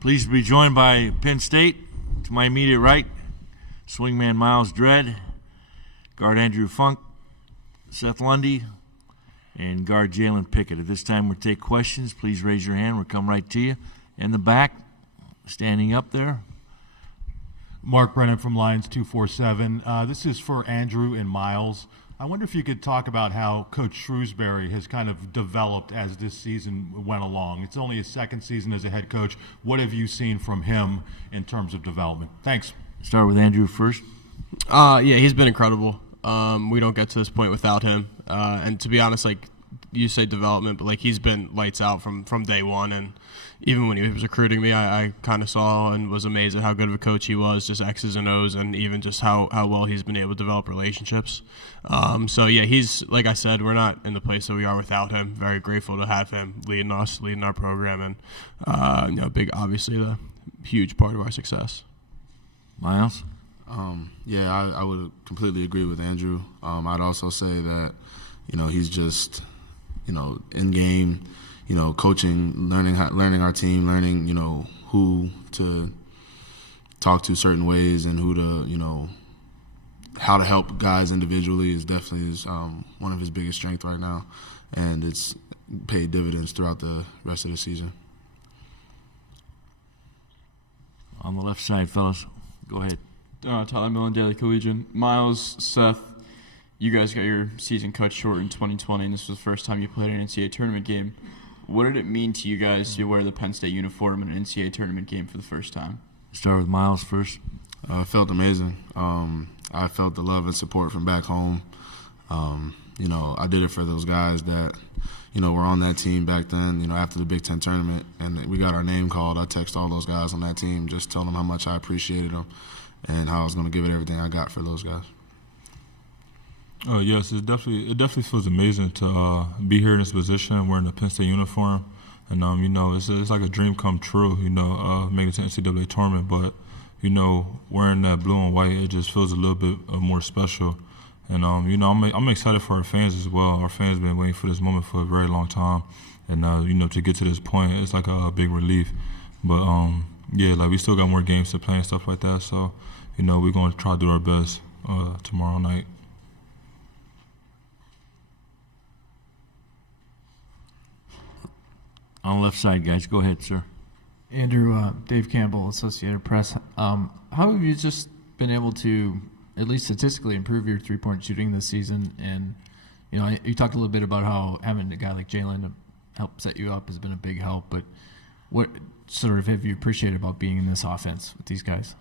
Pleased to be joined by Penn State. To my immediate right, swingman Myles Dread, guard Andrew Funk, Seth Lundy, and guard Jalen Pickett. At this time, we'll take questions. Please raise your hand. We'll come right to you. In the back, standing up there. Mark Brennan from Lions 247. This is for Andrew and Myles. I wonder if you could talk about how Coach Shrewsberry has kind of developed as this season went along. It's only his second season as a head coach. What have you seen from him in terms of development? Thanks. Start with Andrew first. Yeah, he's been incredible. We don't get to this point without him. And to be honest, like you say development, but like he's been lights out from day one. And even when he was recruiting me, I kind of saw and was amazed at how good of a coach he was, just X's and O's, and even just how well he's been able to develop relationships. So yeah, he's, like I said, we're not in the place that we are without him. Very grateful to have him leading us, leading our program, and obviously the huge part of our success. Myles? Yeah, I would completely agree with Andrew. I'd also say that, he's just, in game, coaching, learning our team, learning, who to talk to certain ways and who to, how to help guys individually is definitely one of his biggest strengths right now, and it's paid dividends throughout the rest of the season. On the left side, fellas, go ahead. Tyler Millen, Daily Collegian. Myles, Seth, you guys got your season cut short in 2020, and this was the first time you played an NCAA tournament game. What did it mean to you guys to wear the Penn State uniform in an NCAA tournament game for the first time? Start with Myles first. It felt amazing. I felt the love and support from back home. I did it for those guys that, were on that team back then, after the Big Ten tournament, and we got our name called. I texted all those guys on that team, just telling them how much I appreciated them and how I was going to give it everything I got for those guys. Yes, it definitely feels amazing to be here in this position, wearing the Penn State uniform, and it's like a dream come true. Making it to NCAA tournament, but wearing that blue and white, it just feels a little bit more special. And I'm excited for our fans as well. Our fans have been waiting for this moment for a very long time, and to get to this point, it's like a big relief. But we still got more games to play and stuff like that. So we're going to try to do our best tomorrow night. On the left side, guys, go ahead, sir. Andrew, Dave Campbell, Associated Press. How have you just been able to, at least statistically, improve your three-point shooting this season? And you talked a little bit about how having a guy like Jalen to help set you up has been a big help. But what sort of have you appreciated about being in this offense with these guys?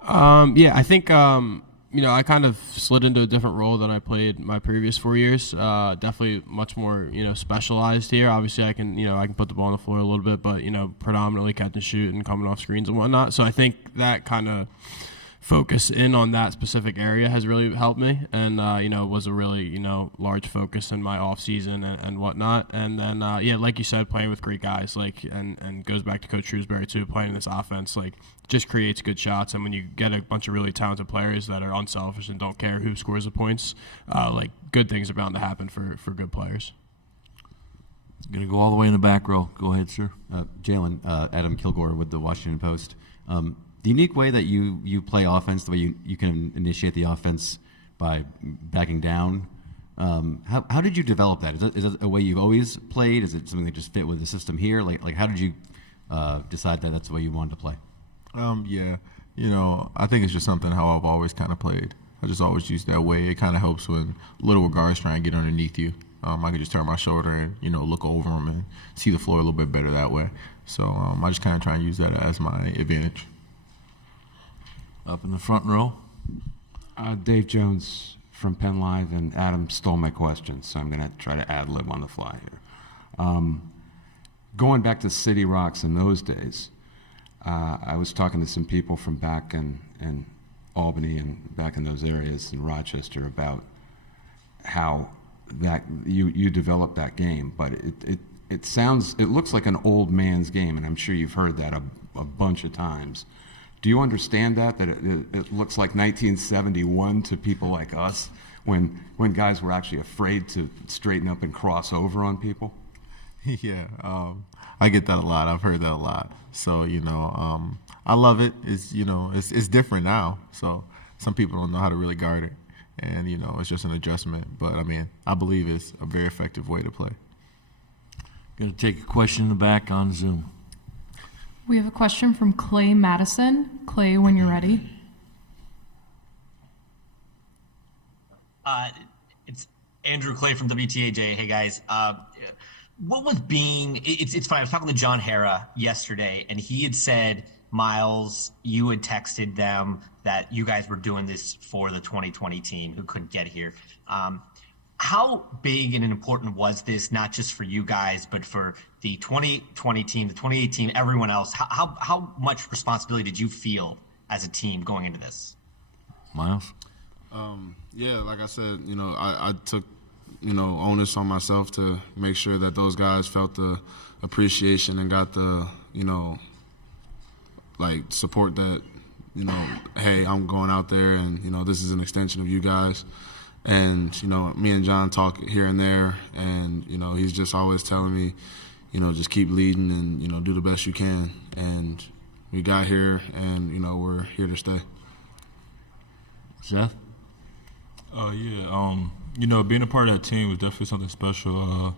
I think I kind of slid into a different role than I played my previous 4 years. Definitely much more specialized here. Obviously, I can put the ball on the floor a little bit, but predominantly catch and shoot and coming off screens and whatnot. So I think that kind of focus in on that specific area has really helped me, and was a really large focus in my off season and whatnot. And then like you said, playing with great guys, and goes back to Coach Shrewsberry too. Playing this offense just creates good shots, and when you get a bunch of really talented players that are unselfish and don't care who scores the points, good things are bound to happen for good players. Going to go all the way in the back row. Go ahead, sir. Jalen, Adam Kilgore with the Washington Post. The unique way that you play offense, the way you can initiate the offense by backing down, how did you develop that? Is it a way you've always played? Is it something that just fit with the system here? How did you decide that that's the way you wanted to play? I think it's just something how I've always kind of played. I just always use that way. It kind of helps when little guards try and get underneath you. I can just turn my shoulder and, look over them and see the floor a little bit better that way. So I just kind of try and use that as my advantage. Up in the front row. Dave Jones from Penn Live, and Adam stole my question, so I'm going to try to ad-lib on the fly here. Going back to City Rocks in those days, I was talking to some people from back in Albany and back in those areas in Rochester about how that you developed that game, but it looks like an old man's game, and I'm sure you've heard that a bunch of times. Do you understand that it looks like 1971 to people like us when guys were actually afraid to straighten up and cross over on people? Yeah, I get that a lot. I've heard that a lot. So I love it. It's different now. So some people don't know how to really guard it, and it's just an adjustment. But I mean, I believe it's a very effective way to play. Going to take a question in the back on Zoom. We have a question from Clay Madison. Clay, when you're ready. It's Andrew Clay from WTAJ. Hey guys, what was it's fine. I was talking to John Hara yesterday, and he had said, Myles, you had texted them that you guys were doing this for the 2020 team who couldn't get here. How big and important was this, not just for you guys, but for the 2020 team, the 2018, everyone else? How much responsibility did you feel as a team going into this? Myles? Yeah, like I said, I took, onus on myself to make sure that those guys felt the appreciation and got the, support that, hey, I'm going out there and, this is an extension of you guys. And, me and John talk here and there, and, he's just always telling me, just keep leading and, do the best you can. And we got here and, we're here to stay. Seth? Being a part of that team was definitely something special.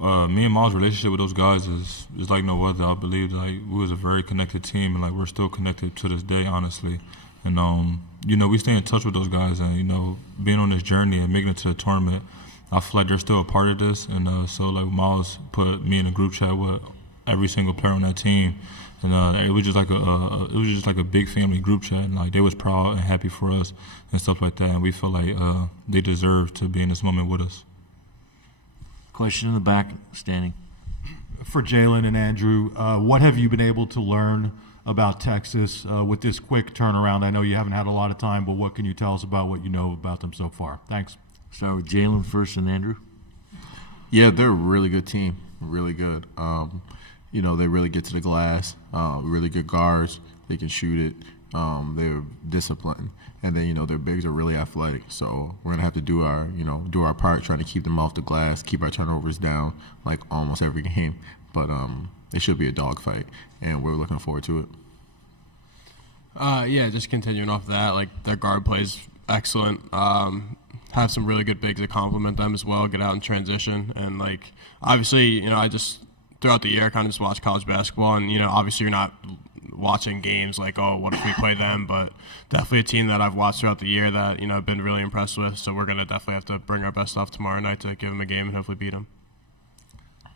Me and Myles' relationship with those guys is like no other. I believe we was a very connected team, and we're still connected to this day, honestly. And we stay in touch with those guys, and being on this journey and making it to the tournament, I feel like they're still a part of this. And Myles put me in a group chat with every single player on that team. And it was just like a big family group chat, and they was proud and happy for us and stuff like that. And we felt like they deserve to be in this moment with us. Question in the back, standing. For Jalen and Andrew, what have you been able to learn about Texas with this quick turnaround? I know you haven't had a lot of time, but what can you tell us about what you know about them so far? Thanks. Start with Jalen first and Andrew. Yeah, they're a really good team, really good. They really get to the glass, really good guards. They can shoot it. They're disciplined. And then, their bigs are really athletic. So we're going to have to do our part trying to keep them off the glass, keep our turnovers down like almost every game. But it should be a dogfight, and we're looking forward to it. Just continuing off that, their guard plays excellent. Have some really good bigs that complement them as well, get out in transition. And, obviously, I just – throughout the year, I kind of just watch college basketball, and obviously you're not watching games what if we play them, but definitely a team that I've watched throughout the year that I've been really impressed with. So we're gonna definitely have to bring our best stuff tomorrow night to give them a game and hopefully beat them.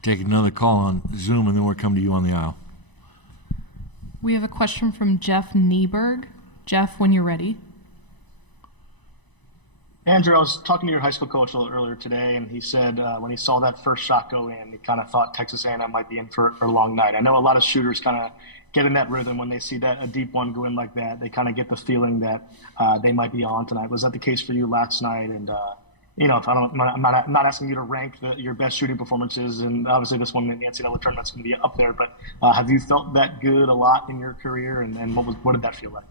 Take another call on Zoom, and then we'll come to you on the aisle. We have a question from Jeff Nieberg. Jeff, when you're ready. Andrew, I was talking to your high school coach a little earlier today, and he said when he saw that first shot go in, he kind of thought Texas A&M might be in for a long night. I know a lot of shooters kind of get in that rhythm when they see a deep one go in like that. They kind of get the feeling that they might be on tonight. Was that the case for you last night? And I'm not asking you to rank your best shooting performances, and obviously this one in the NCAA tournament's going to be up there. But have you felt that good a lot in your career, and what did that feel like?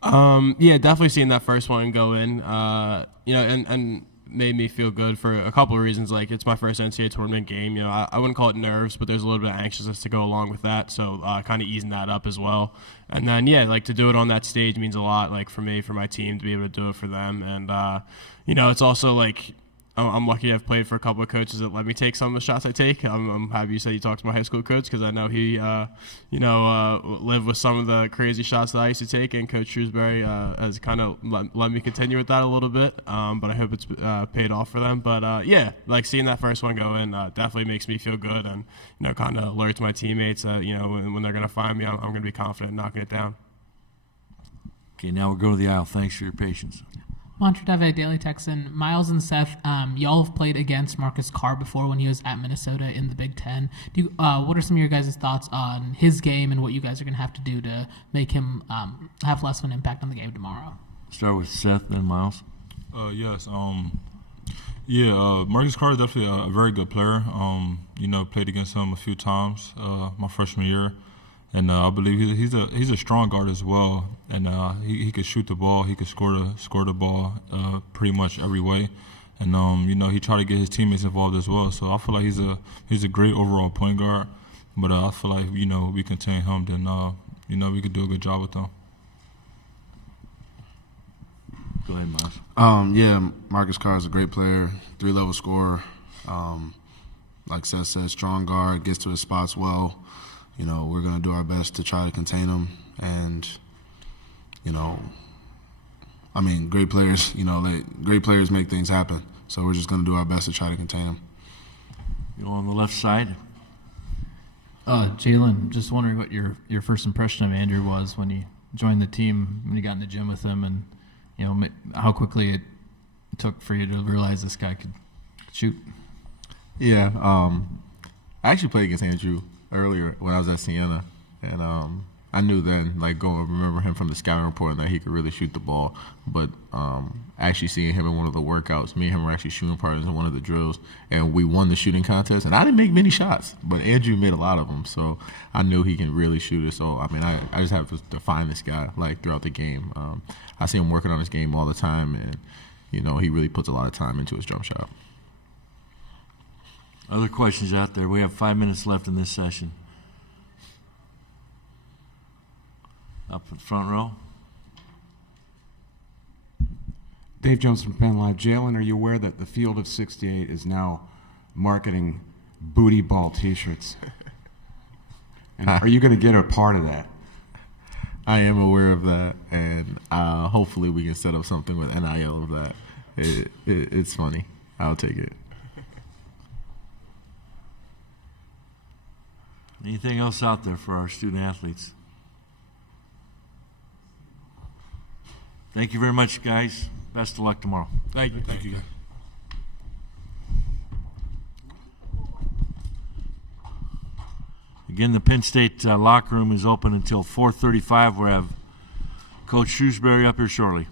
Definitely seeing that first one go in, and made me feel good for a couple of reasons. It's my first NCAA tournament game. I wouldn't call it nerves, but there's a little bit of anxiousness to go along with that. So kind of easing that up as well. And then, to do it on that stage means a lot, for me, for my team, to be able to do it for them. And, it's also I'm lucky I've played for a couple of coaches that let me take some of the shots I take. I'm happy you said you talked to my high school coach, because I know he, lived with some of the crazy shots that I used to take, and Coach Shrewsberry has kind of let me continue with that a little bit. But I hope it's paid off for them. But seeing that first one go in definitely makes me feel good, and kind of alerts my teammates that when they're gonna find me, I'm gonna be confident in knocking it down. Okay, now we'll go to the aisle. Thanks for your patience. Montredave, Daily Texan. Myles and Seth, y'all have played against Marcus Carr before when he was at Minnesota in the Big Ten. What are some of your guys' thoughts on his game and what you guys are going to have to do to make him have less of an impact on the game tomorrow? Start with Seth, then Myles. Yes. Marcus Carr is definitely a very good player. Played against him a few times my freshman year. And I believe he's a strong guard as well, and he could shoot the ball. He could score the ball pretty much every way. and you know, he tried to get his teammates involved as well. So I feel like he's a great overall point guard. But I feel like, you know, we contain him, then you know, we could do a good job with him. Go ahead, Myles. Yeah, Marcus Carr is a great player, 3-level scorer. Like Seth said, strong guard, gets to his spots well. You know, we're going to do our best to try to contain him. And, you know, I mean, great players, you know, great players make things happen. So we're just going to do our best to try to contain him. You know, on the left side. Jalen, just wondering what your first impression of Andrew was when you joined the team, when you got in the gym with him, and you know how quickly it took for you to realize this guy could shoot. Yeah, I actually played against Andrew earlier when I was at Siena, and I knew then, like, remember him from the scouting report, that he could really shoot the ball. But actually seeing him in one of the workouts, me and him were actually shooting partners in one of the drills, and we won the shooting contest. And I didn't make many shots, but Andrew made a lot of them, so I knew he can really shoot it. So I mean, I just have to define this guy like throughout the game. I see him working on his game all the time, and you know, he really puts a lot of time into his jump shot. Other questions out there? We have 5 minutes left in this session. Up in front row. Dave Jones from Penn Live. Jalen, are you aware that the Field of 68 is now marketing booty ball T-shirts? And are you going to get a part of that? I am aware of that, and hopefully we can set up something with NIL of that. It's funny. I'll take it. Anything else out there for our student athletes? Thank you very much, guys. Best of luck tomorrow. Thank you. Thank you. Again, the Penn State locker room is open until 4:35. We'll have Coach Shrewsberry up here shortly.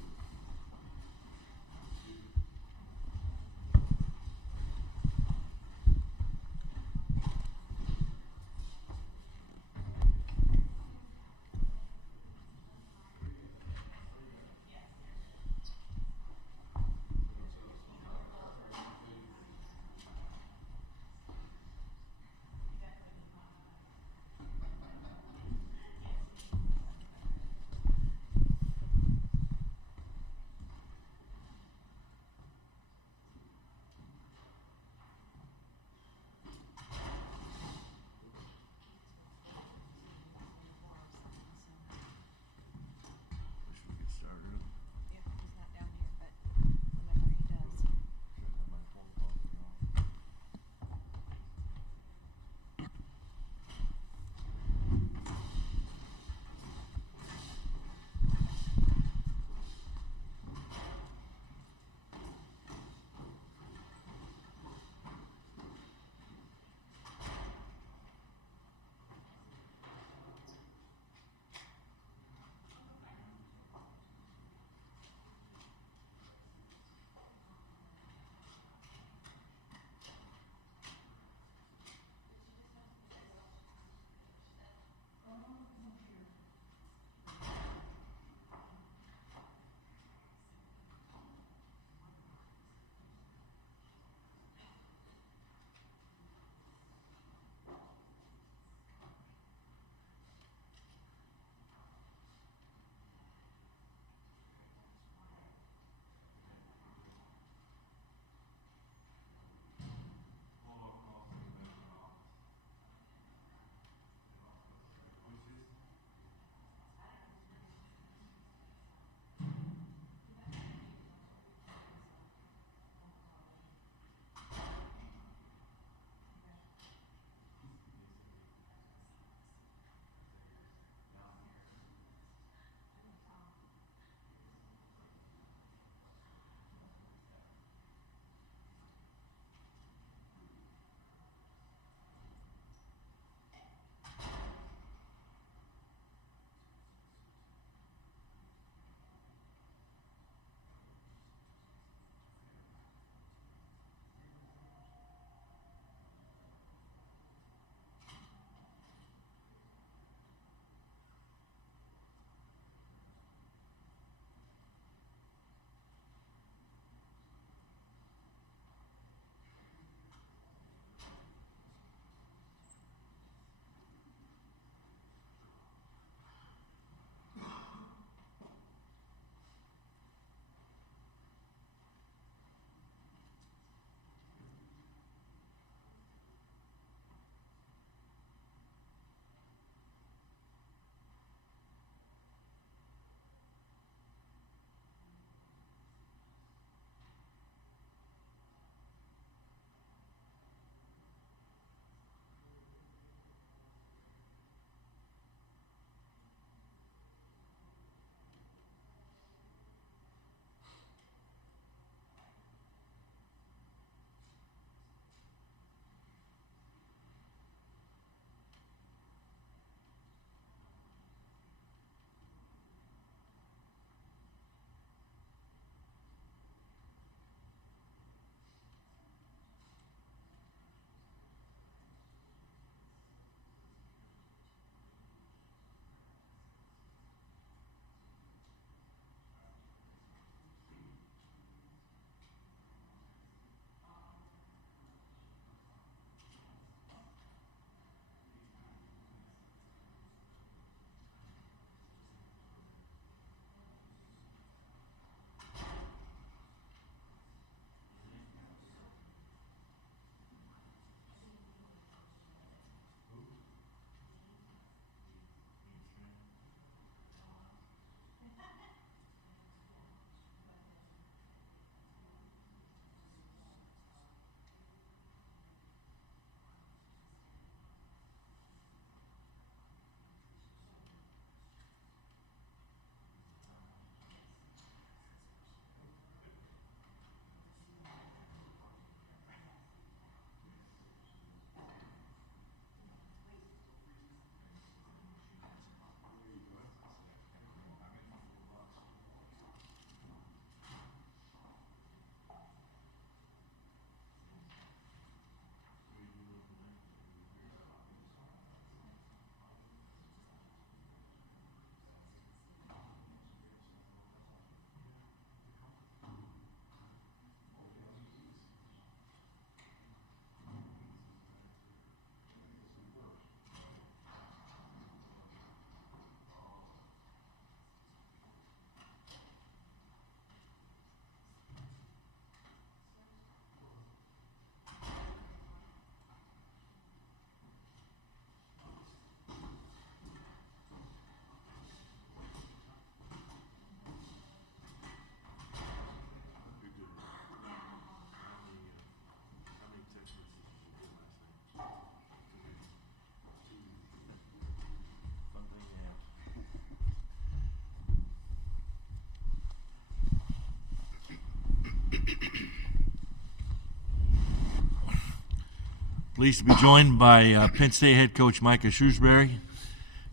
Pleased to be joined by Penn State head coach Micah Shrewsberry.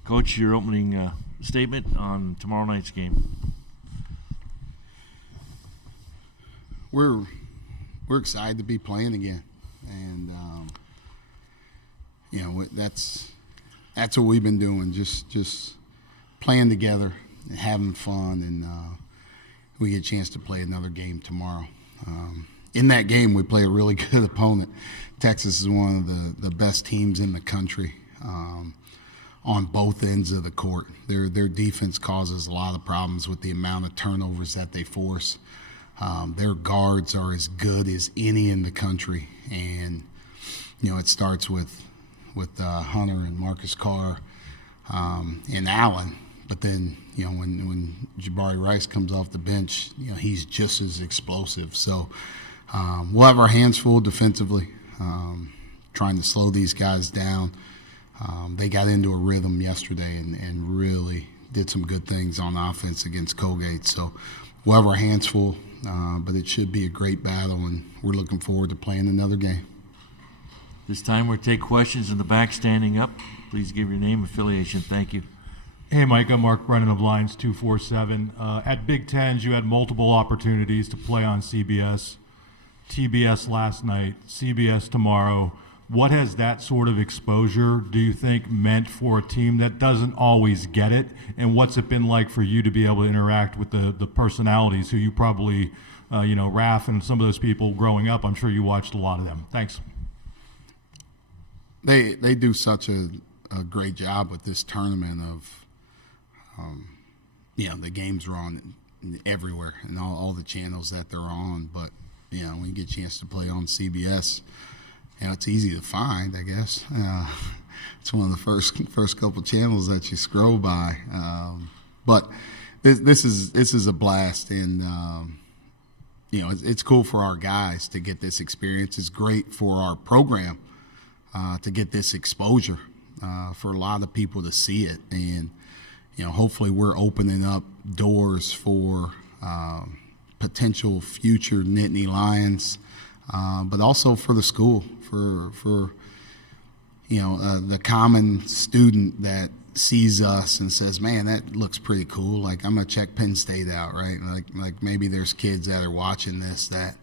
Coach, your opening statement on tomorrow night's game. We're excited to be playing again, and that's what we've been doing, just playing together and having fun, and we get a chance to play another game tomorrow. In that game, we play a really good opponent. Texas is one of the best teams in the country on both ends of the court. Their defense causes a lot of problems with the amount of turnovers that they force. Their guards are as good as any in the country, and it starts with Hunter and Marcus Carr and Allen. But then when Jabari Rice comes off the bench, he's just as explosive. So we'll have our hands full defensively, trying to slow these guys down. They got into a rhythm yesterday and really did some good things on offense against Colgate. So we'll have our hands full, but it should be a great battle, and we're looking forward to playing another game. This time we'll take questions in the back standing up. Please give your name, affiliation. Thank you. Hey, Micah, Mark Brennan of Lions 247. At Big Tens, you had multiple opportunities to play on CBS. TBS last night, CBS tomorrow. What has that sort of exposure, do you think, meant for a team that doesn't always get it? And what's it been like for you to be able to interact with the personalities who you probably, Raph and some of those people growing up, I'm sure you watched a lot of them. Thanks. They do such a great job with this tournament of, the games are on everywhere and all the channels that they're on. But, when you get a chance to play on CBS, it's easy to find, I guess. It's one of the first couple channels that you scroll by. But this is a blast, and it's cool for our guys to get this experience. It's great for our program to get this exposure, for a lot of people to see it, and hopefully we're opening up doors for potential future Nittany Lions. But also for the school, for the common student that sees us and says, "Man, that looks pretty cool. Like, I'm gonna check Penn State out, right?" Like maybe there's kids that are watching this that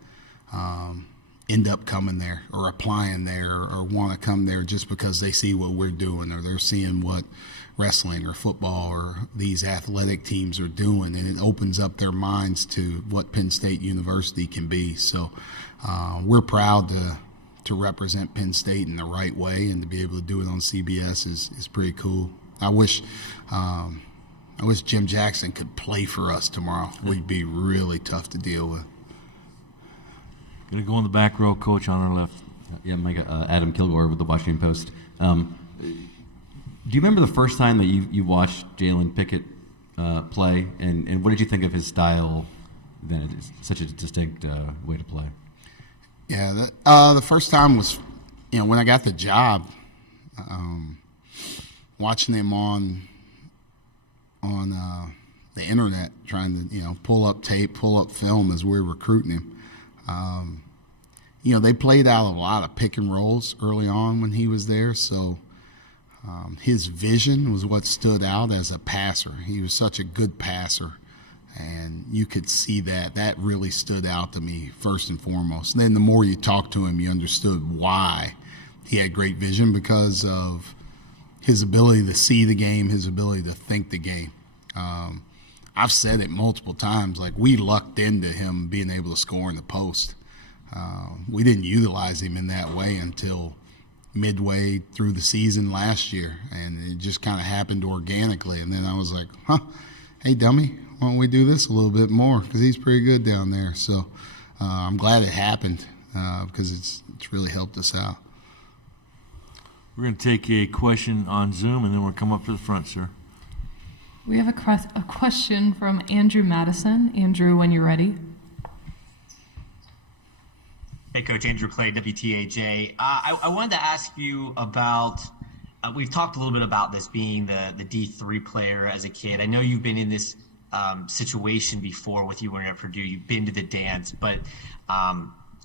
end up coming there or applying there or want to come there just because they see what we're doing, or they're seeing what wrestling or football or these athletic teams are doing, and it opens up their minds to what Penn State University can be. So we're proud to represent Penn State in the right way, and to be able to do it on CBS is pretty cool. I wish Jim Jackson could play for us tomorrow. We'd be really tough to deal with. Going to go in the back row, Coach, on our left. Yeah, Micah, Adam Kilgore with the Washington Post. Do you remember the first time that you watched Jalen Pickett play, and what did you think of his style then? It's such a distinct way to play. Yeah, the first time was, when I got the job, watching him on the internet, trying to pull up tape, pull up film as we were recruiting him. They played out a lot of pick and rolls early on when he was there, so his vision was what stood out as a passer. He was such a good passer, and you could see that really stood out to me first and foremost. And then the more you talked to him, you understood why he had great vision, because of his ability to see the game, his ability to think the game. I've said it multiple times, like, we lucked into him being able to score in the post. We didn't utilize him in that way until midway through the season last year, and it just kind of happened organically. And then I was like, hey, dummy, why don't we do this a little bit more, because he's pretty good down there. So I'm glad it happened, because it's really helped us out. We're going to take a question on Zoom, and then we'll come up to the front, sir. We have a question from Andrew Madison. Andrew, when you're ready. Hey, Coach, Andrew Clay, WTAJ. I wanted to ask you about, we've talked a little bit about this being the D3 player as a kid. I know you've been in this situation before with you when you're at Purdue. You've been to the dance, but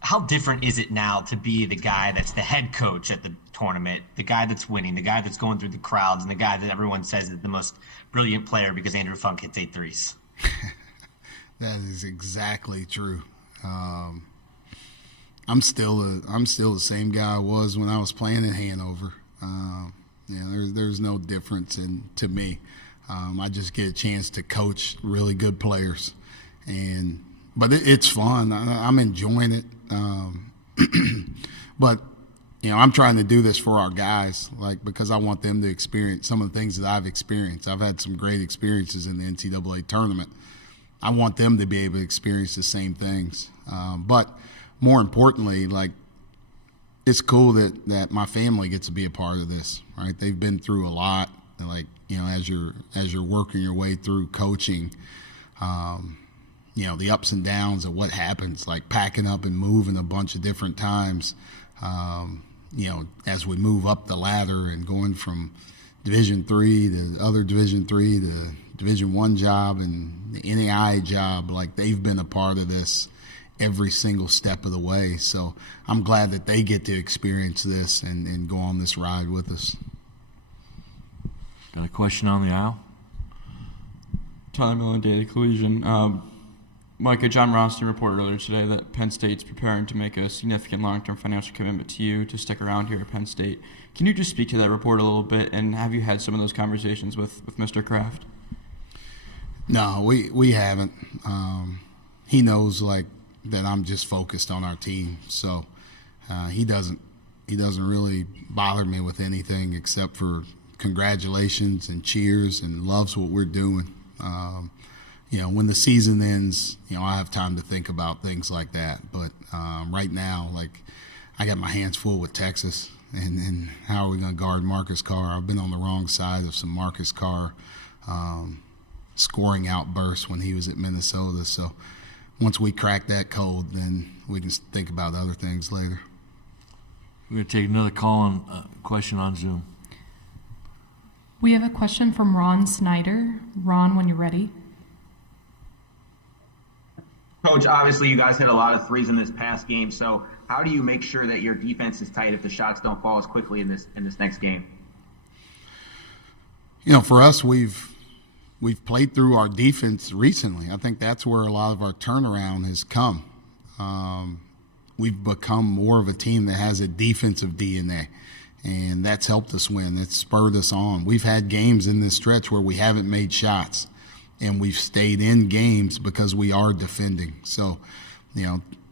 how different is it now to be the guy that's the head coach at the tournament, the guy that's winning, the guy that's going through the crowds, and the guy that everyone says is the most brilliant player because Andrew Funk hits 8 threes? That is exactly true. I'm still the same guy I was when I was playing in Hanover. There's no difference to me. I just get a chance to coach really good players, but it's fun. I'm enjoying it. But I'm trying to do this for our guys, because I want them to experience some of the things that I've experienced. I've had some great experiences in the NCAA tournament. I want them to be able to experience the same things. But more importantly, it's cool that my family gets to be a part of this, right? They've been through a lot, as you're working your way through coaching, the ups and downs of what happens, like packing up and moving a bunch of different times, as we move up the ladder and going from Division III to other Division III to Division I job and the NAIA job, they've been a part of this every single step of the way. So I'm glad that they get to experience this and go on this ride with us. Got a question on the aisle? Tyler Miller, Daily Collegian. Micah, John Roston reported earlier today that Penn State's preparing to make a significant long-term financial commitment to you to stick around here at Penn State. Can you just speak to that report a little bit, and have you had some of those conversations with Mr. Kraft? No, we haven't. He knows that I'm just focused on our team, so he doesn't really bother me with anything except for congratulations and cheers, and loves what we're doing. When the season ends, I have time to think about things like that. But right now, I got my hands full with Texas, and how are we going to guard Marcus Carr? I've been on the wrong side of some Marcus Carr scoring outbursts when he was at Minnesota. So once we crack that code, then we can think about other things later. We're going to take another question on Zoom. We have a question from Ron Snyder. Ron, when you're ready. Coach, obviously you guys hit a lot of threes in this past game, so how do you make sure that your defense is tight if the shots don't fall as quickly in this next game? For us, we've played through our defense recently. I think that's where a lot of our turnaround has come. We've become more of a team that has a defensive DNA, and that's helped us win. It's spurred us on. We've had games in this stretch where we haven't made shots, and we've stayed in games because we are defending. So,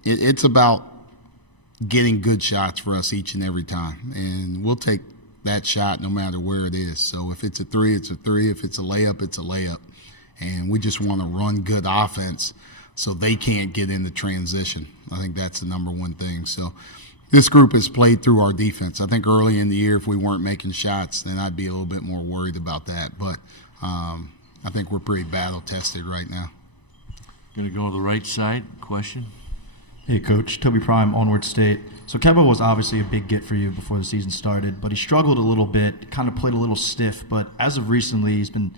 it's about getting good shots for us each and every time, and we'll take that shot no matter where it is. So if it's a three, it's a three. If it's a layup, it's a layup. And we just want to run good offense so they can't get into transition. I think that's the number one thing. So this group has played through our defense. I think early in the year, if we weren't making shots, then I'd be a little bit more worried about that. But I think we're pretty battle-tested right now. Going to go to the right side. Question. Hey, Coach. Toby Prime, Onward State. So Kemba was obviously a big get for you before the season started, but he struggled a little bit, kind of played a little stiff. But as of recently, he's been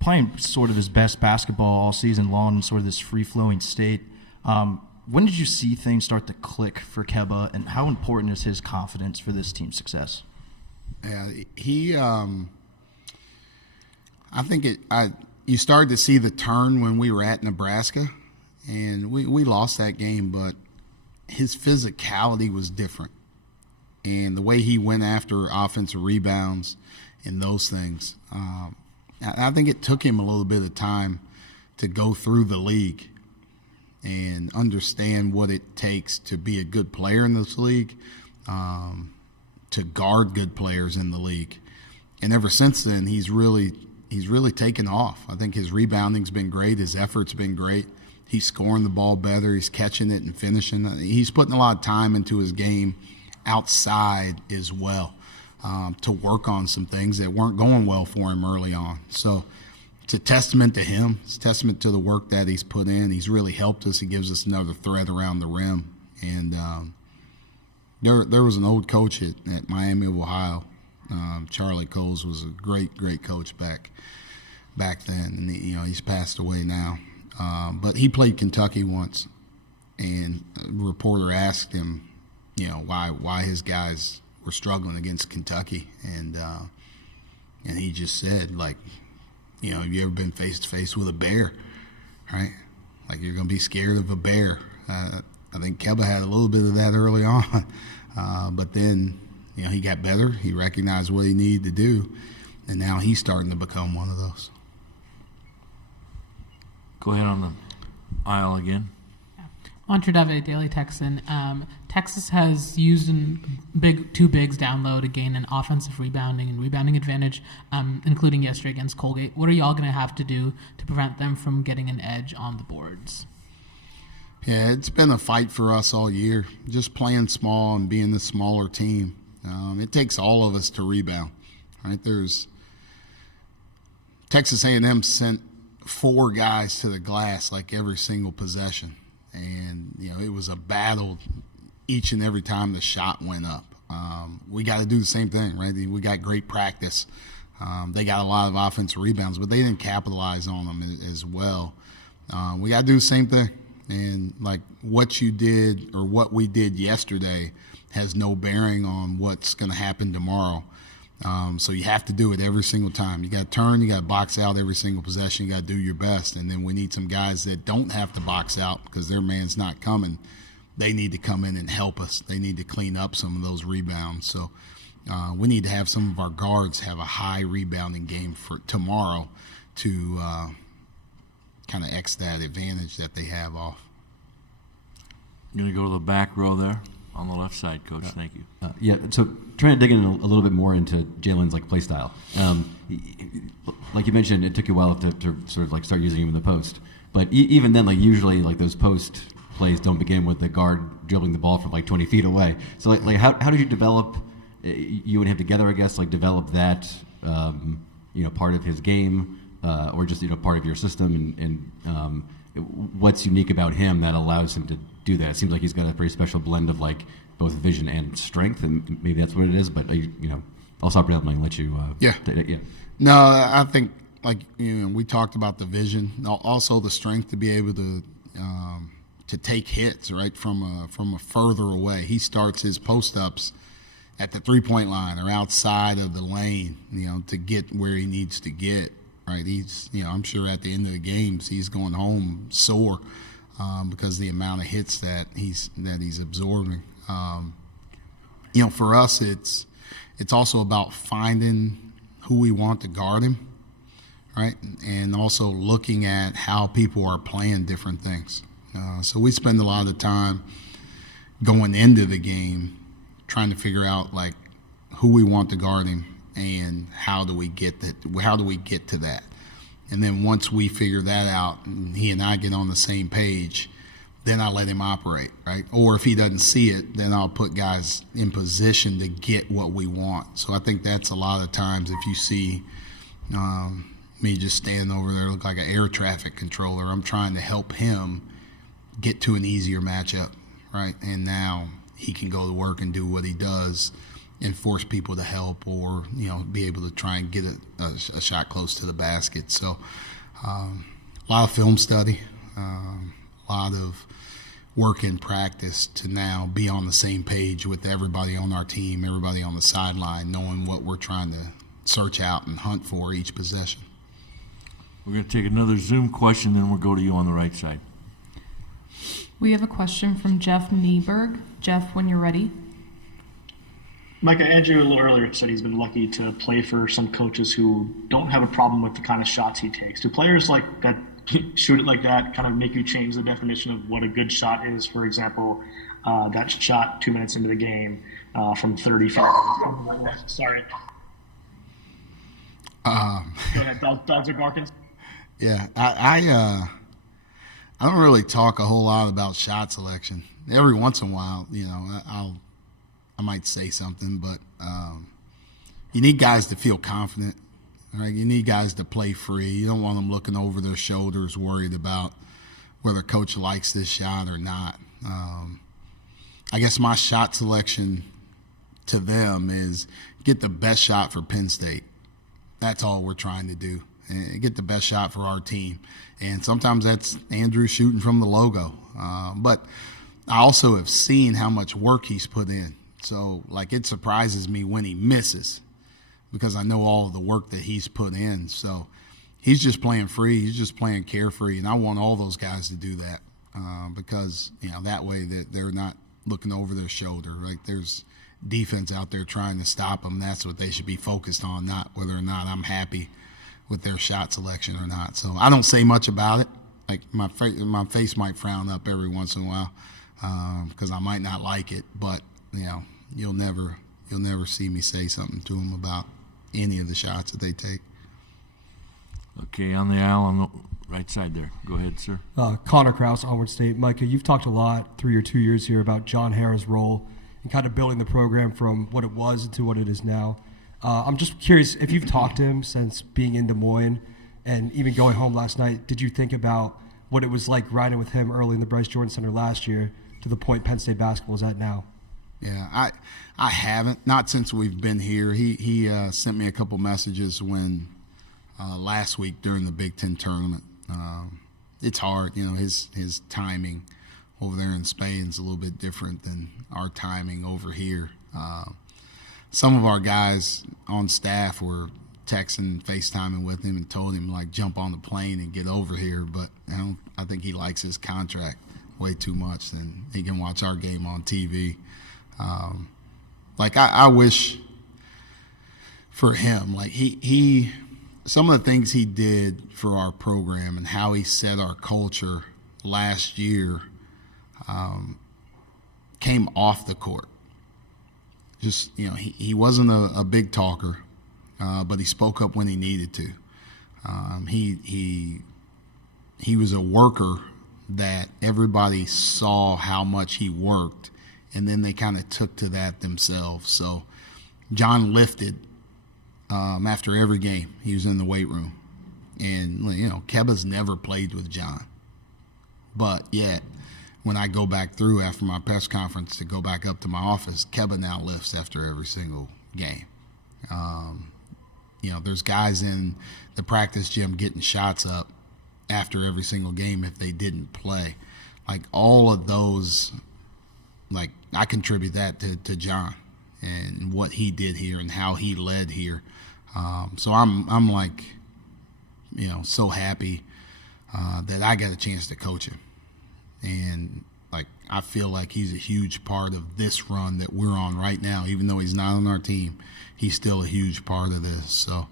playing sort of his best basketball all season long in sort of this free-flowing state. When did you see things start to click for Kemba, and how important is his confidence for this team's success? Yeah, he I think you started to see the turn when we were at Nebraska, and we lost that game, but his physicality was different. And the way he went after offensive rebounds and those things, I think it took him a little bit of time to go through the league and understand what it takes to be a good player in this league, to guard good players in the league. And ever since then, he's really taken off. I think his rebounding's been great. His effort's been great. He's scoring the ball better. He's catching it and finishing. He's putting a lot of time into his game outside as well, to work on some things that weren't going well for him early on. So it's a testament to him. It's a testament to the work that he's put in. He's really helped us. He gives us another threat around the rim. And there was an old coach at Miami of Ohio. Charlie Coles was a great coach back then, and he's passed away now. But he played Kentucky once, and a reporter asked him, why his guys were struggling against Kentucky, and he just said, like, have you ever been face to face with a bear, right? Like, you're going to be scared of a bear. I think Keba had a little bit of that early on, but then he got better. He recognized what he needed to do, and now he's starting to become one of those. Go ahead on the aisle again. Montredave, Daily Texan. Texas has used two bigs down low to gain an offensive rebounding and rebounding advantage, including yesterday against Colgate. What are y'all going to have to do to prevent them from getting an edge on the boards? Yeah, it's been a fight for us all year, just playing small and being the smaller team. It takes all of us to rebound, right? Texas A&M sent 4 guys to the glass like every single possession. And, it was a battle each and every time the shot went up. We got to do the same thing, right? We got great practice. They got a lot of offensive rebounds, but they didn't capitalize on them as well. We got to do the same thing. And, like, what you did or what we did yesterday has no bearing on what's going to happen tomorrow. So you have to do it every single time. You got to turn, you got to box out every single possession, you got to do your best. And then we need some guys that don't have to box out because their man's not coming. They need to come in and help us. They need to clean up some of those rebounds. So we need to have some of our guards have a high rebounding game for tomorrow to kind of X that advantage that they have off. I'm going to go to the back row there. On the left side, Coach. Thank you. So trying to dig in a little bit more into Jalen's play style. Like you mentioned, it took you a while to sort of start using him in the post. But even then, usually those post plays don't begin with the guard dribbling the ball from 20 feet away. So how did you develop? You and him together, I guess, develop that part of his game, or just part of your system, and what's unique about him that allows him to do that? It seems like he's got a very special blend of both vision and strength, and maybe that's what it is. But I'll stop rambling and let you. Yeah. No, I think we talked about the vision, also the strength to be able to take hits right from a further away. He starts his post ups at the 3-point line or outside of the lane, to get where he needs to get. Right, he's I'm sure at the end of the games he's going home sore because of the amount of hits that he's absorbing. For us it's also about finding who we want to guard him, right, and also looking at how people are playing different things. So we spend a lot of the time going into the game trying to figure out who we want to guard him. And how do we get to that? And then once we figure that out, and he and I get on the same page, then I let him operate, right? Or if he doesn't see it, then I'll put guys in position to get what we want. So I think that's a lot of times if you see me just standing over there look like an air traffic controller, I'm trying to help him get to an easier matchup, right? And now he can go to work and do what he does and force people to help, or be able to try and get a shot close to the basket. So a lot of film study, a lot of work in practice to now be on the same page with everybody on our team, everybody on the sideline, knowing what we're trying to search out and hunt for each possession. We're going to take another Zoom question, then we'll go to you on the right side. We have a question from Jeff Nieberg. Jeff, when you're ready. Micah, Andrew a little earlier said he's been lucky to play for some coaches who don't have a problem with the kind of shots he takes. Do players like that shoot it like that kind of make you change the definition of what a good shot is? For example, that shot 2 minutes into the game from 30 feet. Sorry. Go ahead. Dogs are barking. Yeah, I don't really talk a whole lot about shot selection. Every once in a while, I might say something, but you need guys to feel confident, right? You need guys to play free. You don't want them looking over their shoulders, worried about whether coach likes this shot or not. I guess my shot selection to them is get the best shot for Penn State. That's all we're trying to do. and get the best shot for our team. And sometimes that's Andrew shooting from the logo. But I also have seen how much work he's put in. So, like, it surprises me when he misses because I know all of the work that he's put in. So he's just playing free. He's just playing carefree. And I want all those guys to do that because, that way that they're not looking over their shoulder. Like, there's defense out there trying to stop them. That's what they should be focused on, not whether or not I'm happy with their shot selection or not. So I don't say much about it. Like, my face might frown up every once in a while because I might not like it. But you'll never see me say something to them about any of the shots that they take. Okay, on the aisle on the right side there. Go ahead, sir. Connor Krause, Onward State. Micah, you've talked a lot through your 2 years here about John Harrah's role and kind of building the program from what it was to what it is now. I'm just curious, if you've talked to him since being in Des Moines and even going home last night, did you think about what it was like riding with him early in the Bryce Jordan Center last year to the point Penn State basketball is at now? Yeah, I haven't, not since we've been here. He sent me a couple messages when last week during the Big Ten tournament. It's hard, his timing over there in Spain is a little bit different than our timing over here. Some of our guys on staff were texting, FaceTiming with him and told him, like, jump on the plane and get over here. But I think he likes his contract way too much, and he can watch our game on TV. I wish for him, like he some of the things he did for our program and how he set our culture last year came off the court. Just, he wasn't a big talker, but he spoke up when he needed to. He was a worker that everybody saw how much he worked, and then they kind of took to that themselves. So John lifted after every game. He was in the weight room. And, Keba's never played with John. But yet, when I go back through after my press conference to go back up to my office, Keba now lifts after every single game. There's guys in the practice gym getting shots up after every single game if they didn't play. Like, all of those, like, I contribute that to John and what he did here and how he led here. So I'm like, so happy that I got a chance to coach him. And, like, I feel like he's a huge part of this run that we're on right now. Even though he's not on our team, he's still a huge part of this. So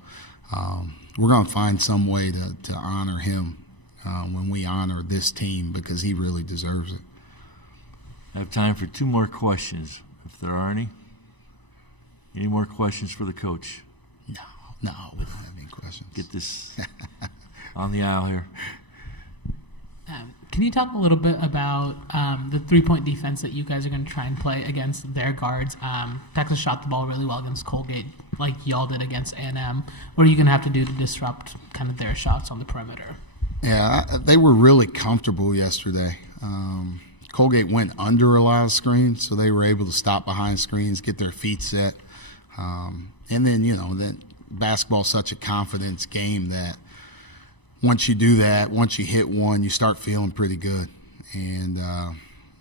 we're going to find some way to honor him when we honor this team because he really deserves it. I have time for 2 more questions, if there are any. Any more questions for the coach? No, we don't have any questions. Get this on the aisle here. Can you talk a little bit about the three-point defense that you guys are going to try and play against their guards? Texas shot the ball really well against Colgate, like y'all did against A&M. What are you going to have to do to disrupt kind of their shots on the perimeter? Yeah, they were really comfortable yesterday. Colgate went under a lot of screens, so they were able to stop behind screens, get their feet set. And then, then basketball's such a confidence game that once you do that, once you hit one, you start feeling pretty good. And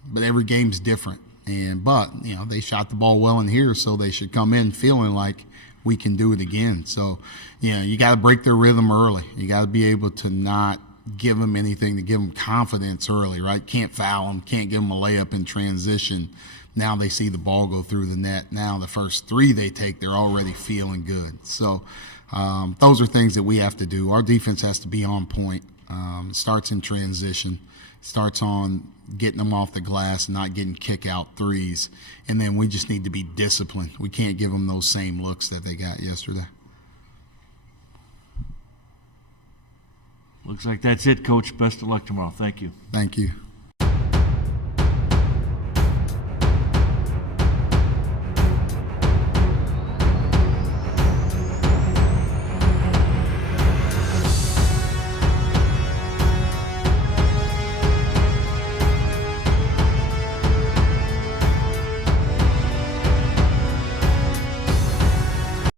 but every game's different. But they shot the ball well in here, so they should come in feeling like we can do it again. So, you got to break their rhythm early. You got to be able to not give them anything to give them confidence early, right? Can't foul them, can't give them a layup in transition. Now they see the ball go through the net. Now the first 3 they take, they're already feeling good. So those are things that we have to do. Our defense has to be on point. It starts in transition. It starts on getting them off the glass and not getting kick-out threes. And then we just need to be disciplined. We can't give them those same looks that they got yesterday. Looks like that's it, Coach. Best of luck tomorrow. Thank you. Thank you.